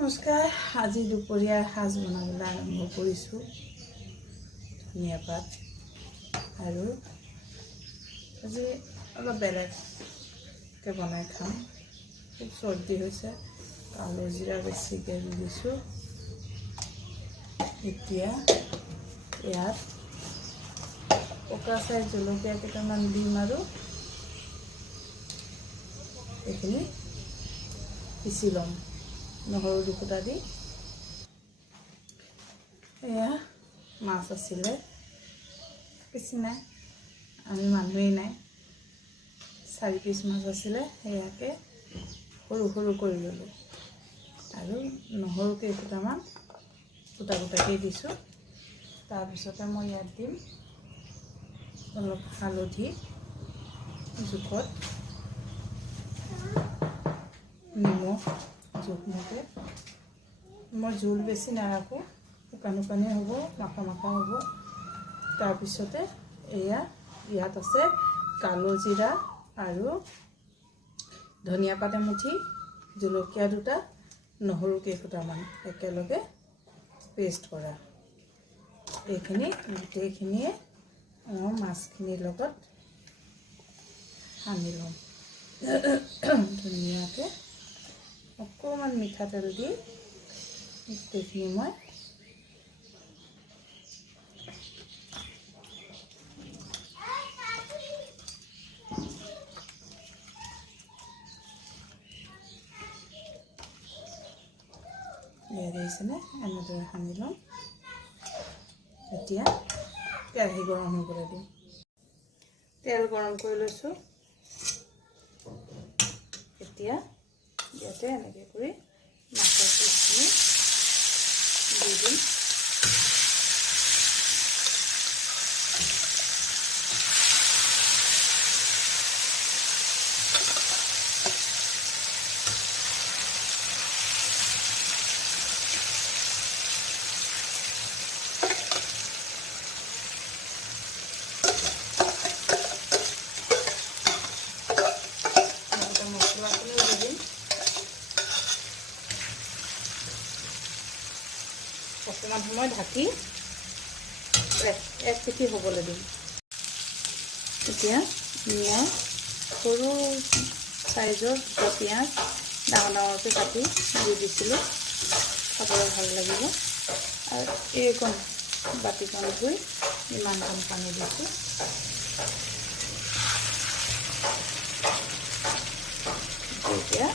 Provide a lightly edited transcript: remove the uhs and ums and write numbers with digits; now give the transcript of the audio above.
নমস্কাৰ। আজি দুপৰীয়াৰ সাজ বনাবলৈ আৰম্ভ কৰিছোঁ। ধনিয়া পাত আৰু আজি অলপ বেলেগকৈ বনাই খাম। খুব চৰ্দি হৈছে, কালো জিৰা বেছিকৈ দি দিছোঁ। এতিয়া ইয়াত পকা চাই জলকীয়া কেইটামান দিম আৰু এইখিনি পিচি ল'ম নহৰু দুফুটা দি। এয়া মাছ আছিলে, বেছি নাই, আমি মানুহেই নাই, 4 পিচ মাছ আছিলে, সেয়াকে সৰু সৰু কৰি ল'লোঁ আৰু নহৰু কেইফুটামান গোটা গোটাকৈ দিছোঁ। তাৰপিছতে মই ইয়াত দিম অলপ হালধি জোখত, নিমখ জোখমতে। মই জোল বেছি নাৰাখোঁ, শুকান শুকানেই হ'ব, মাখা মাখা হ'ব। তাৰপিছতে ইয়াত আছে কালো জিৰা আৰু ধনিয়া পাত এমুঠি, জলকীয়া দুটা, নহৰু কেইফুটামান একেলগে পেষ্ট কৰা। এইখিনি গোটেইখিনিয়ে মাছখিনিৰ লগত সানি ল'ম ধুনীয়াকৈ। অকণমান মিঠাতেল দি গোটেইখিনি মই দিছেনে এনেদৰে সানি ল'ম। এতিয়া কেৰাহী গৰম হ'বলৈ দিম। তেল গৰম কৰি লৈছোঁ। এতিয়া ইয়াতে এনেকৈ কৰি মাছৰ পিচখিনি দি দিম। অকণমান সময় ঢাকি 1 চিটি হ'বলৈ দিম। এতিয়া মই সৰু চাইজৰ পিঁয়াজ ডাঙৰ ডাঙৰকৈ কাটি দি দিছিলোঁ, খাবলৈ ভাল লাগিব। আৰু এইকণ বাতিকণ ধুই ইমানকণ পানী দিছোঁ। এতিয়া